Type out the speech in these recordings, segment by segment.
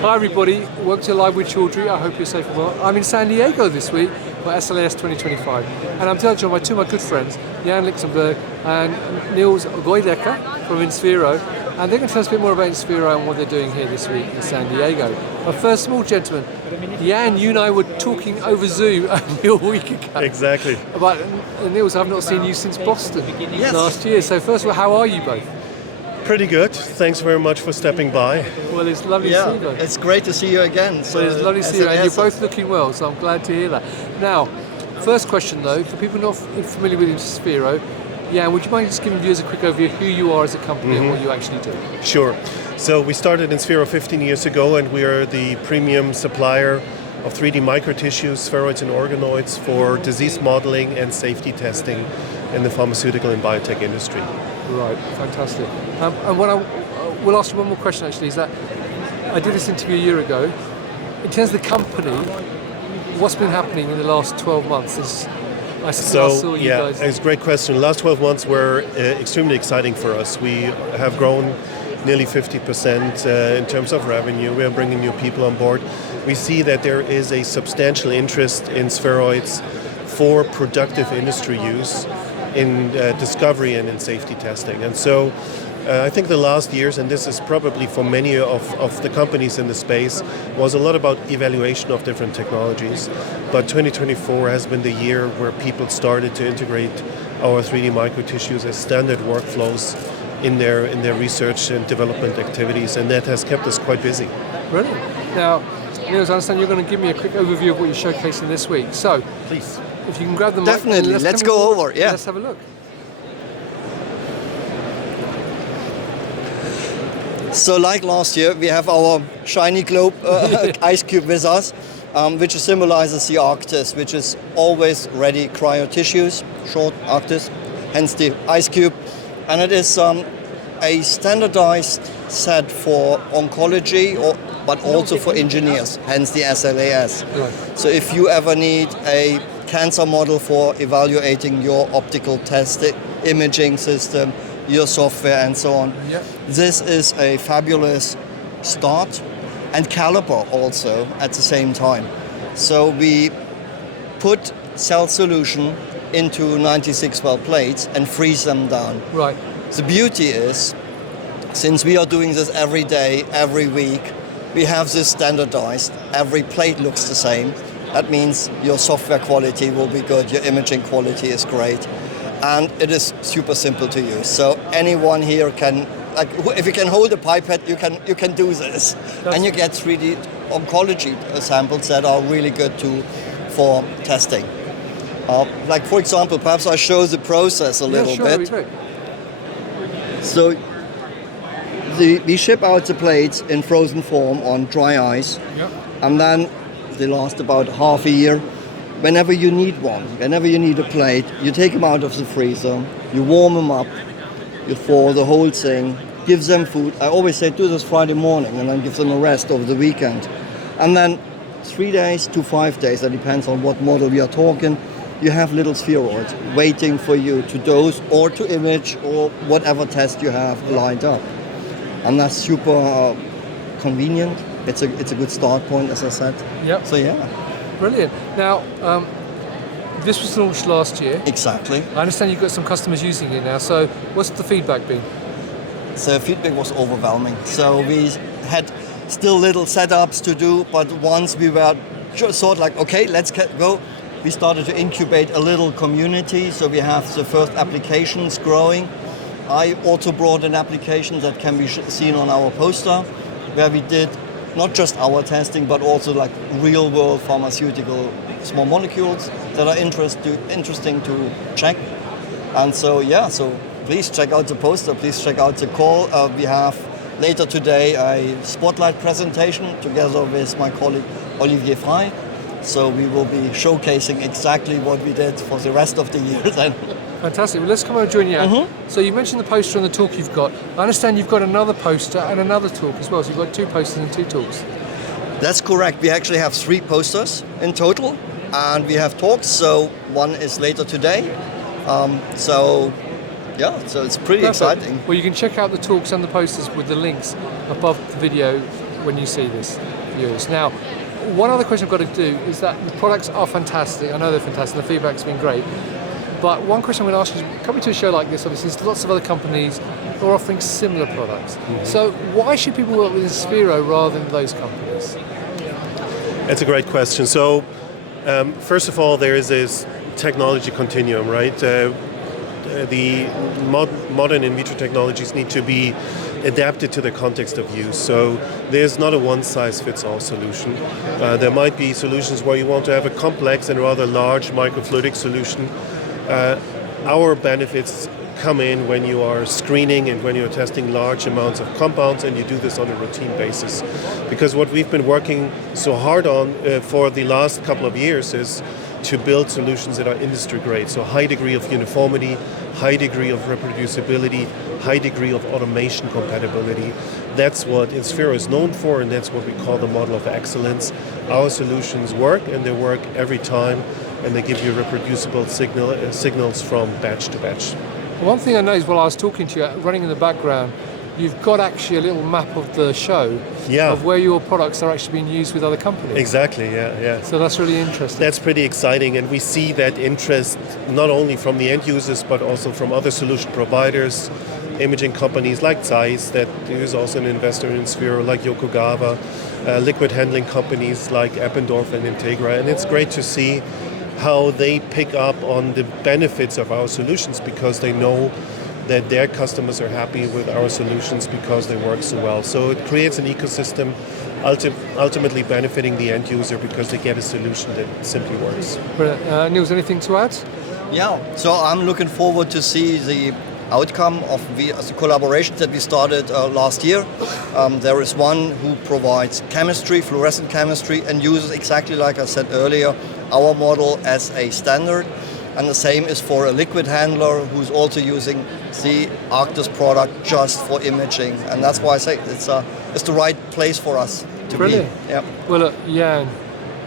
Hi everybody, welcome to Live with Chaudhry. I hope you're safe and well. I'm in San Diego this week for SLAS 2025 and I'm joined by two of my good friends, Jan Lichtenberg and Nils Goedecke from InSphero, and they're going to tell us a bit more about InSphero and what they're doing here this week in San Diego. But first of all, gentlemen, Jan, you and I were talking over Zoom only a week ago. Exactly. But Nils, I've not seen you since Boston last year, so first of all, how are you both? Pretty good. Thanks very much for stepping by. Well, it's lovely to see you both. It's great to see you again. So it's lovely to see you, and you're both looking well, so I'm glad to hear that. Now, first question though, for people not familiar with InSphero, Jan, would you mind just giving viewers a quick overview of who you are as a company and what you actually do? Sure. So we started InSphero 15 years ago, and we are the premium supplier of 3D microtissues, spheroids and organoids for disease modeling and safety testing in the pharmaceutical and biotech industry. Right, fantastic. And what I will ask you one more question actually is that I did this interview a year ago. In terms of the company, what's been happening in the last 12 months since I saw you guys? It's a great question. The last 12 months were extremely exciting for us. We have grown nearly 50% in terms of revenue. We are bringing new people on board. We see that there is a substantial interest in spheroids for productive industry use in discovery and in safety testing. And so I think the last years, and this is probably for many of the companies in the space, was a lot about evaluation of different technologies. But 2024 has been the year where people started to integrate our 3D microtissues as standard workflows in their research and development activities, and that has kept us quite busy. Brilliant. Now, Nils, I understand you're going to give me a quick overview of what you're showcasing this week. So, Please. If you can grab the Definitely. mic, let's go over. Yeah. Let's have a look. So like last year, we have our shiny globe ice cube with us, which symbolizes the ARCTis, which is always ready cryo tissues, short ARCTis, hence the ice cube. And it is a standardized set for oncology, but also for engineers, hence the SLAS. Right. So if you ever need a cancer model for evaluating your optical testing, imaging system, your software and so on. Yep. This is a fabulous start, and caliper also at the same time. So we put cell solution into 96 well plates and freeze them down. Right. The beauty is, since we are doing this every day, every week, we have this standardized. Every plate looks the same. That means your software quality will be good, your imaging quality is great, and it is super simple to use. So anyone here can, like, if you can hold a pipette, you can do this, and you get 3D oncology samples that are really good for testing. Like for example, perhaps I show the process a little bit. That'd be great. So we ship out the plates in frozen form on dry ice, and then they last about half a year. Whenever you need one, whenever you need a plate, you take them out of the freezer, you warm them up, you thaw the whole thing, give them food. I always say do this Friday morning and then give them a rest over the weekend. And then 3 days to 5 days, that depends on what model we are talking, you have little spheroids waiting for you to dose or to image or whatever test you have lined up. And that's super convenient. It's a good start point, as I said. Yep. So yeah. Brilliant. Now, this was launched last year. Exactly. I understand you've got some customers using it now. So, what's the feedback been? The feedback was overwhelming. So we had still little setups to do, but once we were just sort of like, okay, let's go. We started to incubate a little community. So we have the first applications growing. I also brought an application that can be seen on our poster, where we did not just our testing, but also like real-world pharmaceutical small molecules that are interesting to check. And so, yeah, so please check out the poster, please check out the call. We have later today a spotlight presentation together with my colleague Olivier Frey. So we will be showcasing exactly what we did for the rest of the year then. Fantastic. Well, let's come over and join you. So you mentioned the poster and the talk you've got. I understand you've got another poster and another talk as well. So you've got 2 posters and 2 talks. That's correct. We actually have 3 posters in total, and we have talks. So one is later today. So it's pretty exciting. Well, you can check out the talks and the posters with the links above the video when you see this, viewers. Now, one other question I've got to do is that the products are fantastic. I know they're fantastic. The feedback's been great. But one question I'm going to ask is, coming to a show like this, obviously, there's lots of other companies who are offering similar products. So why should people work with InSphero rather than those companies? That's a great question. So, first of all, there is this technology continuum, right? The modern in vitro technologies need to be adapted to the context of use. So there's not a one-size-fits-all solution. There might be solutions where you want to have a complex and rather large microfluidic solution. Our benefits come in when you are screening and when you're testing large amounts of compounds, and you do this on a routine basis. Because what we've been working so hard on for the last couple of years is to build solutions that are industry grade. So high degree of uniformity, high degree of reproducibility, high degree of automation compatibility. That's what InSphero is known for, and that's what we call the model of excellence. Our solutions work, and they work every time, and they give you reproducible signals from batch to batch. One thing I noticed while I was talking to you, running in the background, you've got actually a little map of the show of where your products are actually being used with other companies. Exactly, yeah. So that's really interesting. That's pretty exciting, and we see that interest not only from the end users but also from other solution providers, imaging companies like Zeiss, that is also an investor in InSphero, like Yokogawa, liquid handling companies like Eppendorf and Integra, and it's great to see how they pick up on the benefits of our solutions because they know that their customers are happy with our solutions because they work so well. So it creates an ecosystem, ultimately benefiting the end user because they get a solution that simply works. Nils, anything to add? Yeah, so I'm looking forward to see the outcome of the collaborations that we started last year. There is one who provides chemistry, fluorescent chemistry, and uses, exactly like I said earlier, our model as a standard. And the same is for a liquid handler who's also using the ARCTis product just for imaging. And that's why I say it's the right place for us to Brilliant. be. Yeah. Well, look, Jan,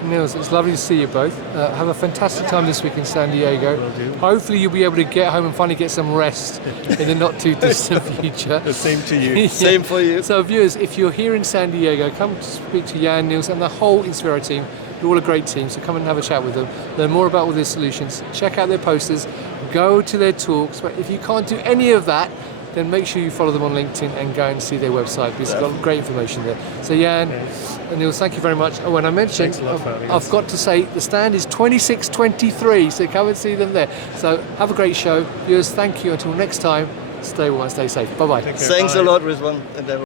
Nils, it's lovely to see you both. Have a fantastic time this week in San Diego. Hopefully you'll be able to get home and finally get some rest in the not too distant future. The same to you. Yeah. Same for you. So viewers, if you're here in San Diego, come to speak to Jan, Nils and the whole InSphero team. They're all a great team, so come and have a chat with them. Learn more about all their solutions. Check out their posters. Go to their talks. But if you can't do any of that, then make sure you follow them on LinkedIn and go and see their website because they've got great information there. So Jan and Nils, thank you very much. Oh, and I mentioned, I've got to say, the stand is 2623, so come and see them there. So have a great show. Viewers, thank you. Until next time, stay well and stay safe. Bye-bye. Thanks a lot, Rizwan.